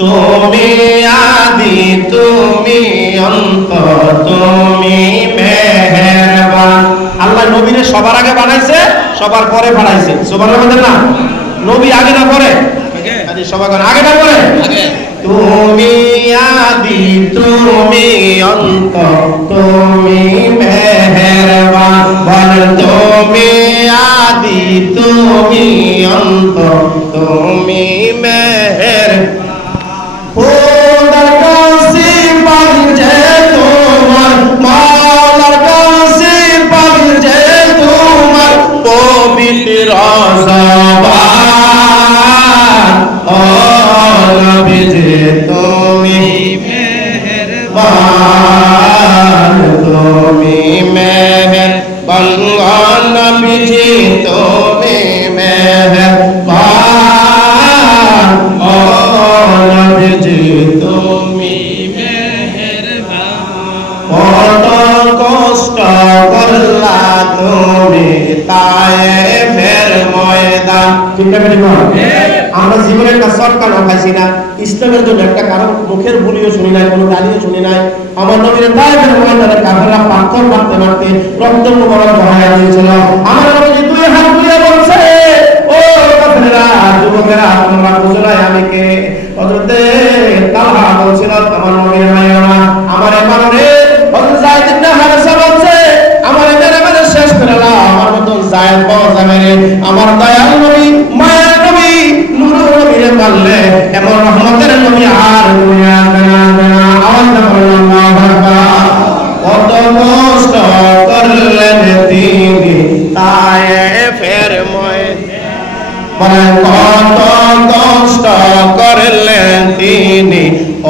তুমি আদি তুমি অন্ত তুমি মেহেরবান। আল্লাহ নবীরে সবার আগে বানাইছে, সবার পরে বানাইছে। সুবহানাল্লাহ না? নবী আগে না পরে? আগে। সবার আগে না পরে? আগে। তুমি আদি তুমি অন্ত তুমি মেহেরবান। বল তুমি আদি তুমি অন্ত তুমি মেহেরবান। খোদার কাছে পাইছে তোমার, মাওলার কাছে পাইছে তোমার পবিত্র জবান। ও নবীজি তুমি মেহেরবান, তুমি মেহেরবান। নবীজি তুমি মেহেরবান, ও নবীজি তুমি মেহেরবান। কত কষ্ট করলা তুমি তায়েফের ময়দান। ঠিক না বেটি? আমরা জীবনে একটা সরকার খাইছি না, ইসলামের জন্য একটা কারো মুখের ভুলিও শুনি নাই, কোনো গালিও শুনি নাই। আমার নবীর তায়েফের ময়দানে কাফেররা পাথর মারতে মারতে রক্ত মুবারক বহায়া দিয়েছিল। আমার নবী দুই হাত তুলে বলছে, ও কাফেররা, যুবকেরা, তোমরা বুঝো না আমি কে? হযরতে তালহা বলছিল, আমার নবীর মায়েরা আমারে মারে। হযরত যায়েদ ইবনে হারেসা বলছে, আমারে মেরে মেরে শেষ করে দাও, আমার মতন যায়েদ পাওয়া যাবে রে। আমার দয়াল নবী, মায়ের নবী, নূরের নবীরে মারলে এমন রহমতের নবী আর দুনিয়াতে না। আওয়াজ দাও আল্লাহু আকবার। কত কষ্ট করলেন তিনি তায়েফের ময়দানে, কত কষ্ট করলেন তিনি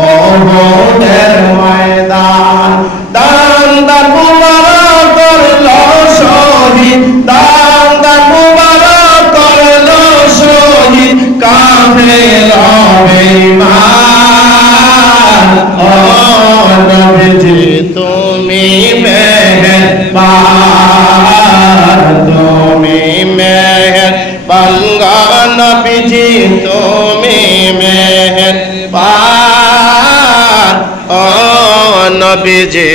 ওহুদের ময়দান। দান দান মুবারক করলো শহীদ, দান দান মুবারক করলো শহীদ কাফের বেঈমান। ও নবীজি তুমি মেহেরবান, তুমি মেহেরবান। নবীজি তুমি মেহেরবান, ও নবীজি।